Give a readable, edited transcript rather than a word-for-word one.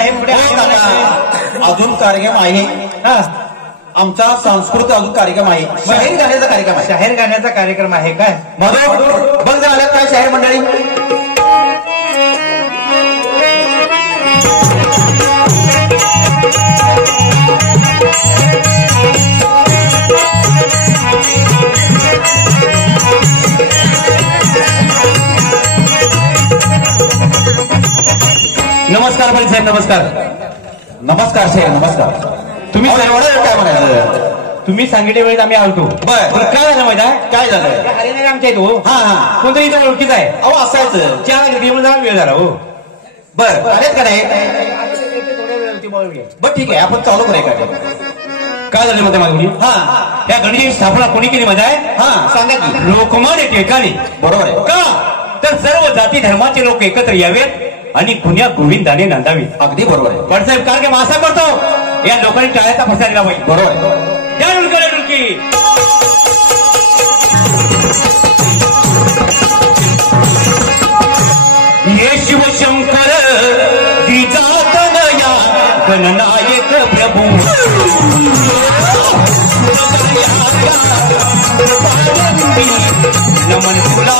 आहे पुढे अजून कार्यक्रम आहे आमचा सांस्कृतिक अजून कार्यक्रम आहे शाहीर गाण्याचा कार्यक्रम आहे शाहीर गाण्याचा कार्यक्रम आहे काय बघ झालं काय शाहीर मंडळी नमस्कार भाई साहेब नमस्कार नमस्कार साहेब नमस्कार तुम्ही काय म्हणायचं तुम्ही सांगितल्या वेळेस आम्ही आलतो बरं काय झालं माहिती आहे काय झालं हरियाणा आमच्या येतो हा कोणतरी इथं ओळखीचा आहे अहो असायचं 4 घडी म्हणून जरा वेळ झाला हो बर आलेत का नाही बर ठीक आहे आपण चालू करूया काय झालं म्हणते माझी हा त्या गणेशाची स्थापना कोणी केली माहिती आहे हा सांगा की लोकमान्य टिळकांनी बरोबर आहे का तर सर्व जाती धर्माचे लोक एकत्र यावेत आणि पुण्या गोविंदाने नांदावी अगदी बरोबर आहे पण साहेब कार्यक्रम असा करतो या लोकांनी टाळ्याचा फसा दिला पाहिजे बरोबर आहे त्या डुलकी डुलकी ये शिवशंकर द्विजातनया गणनायक प्रभू नमन तुला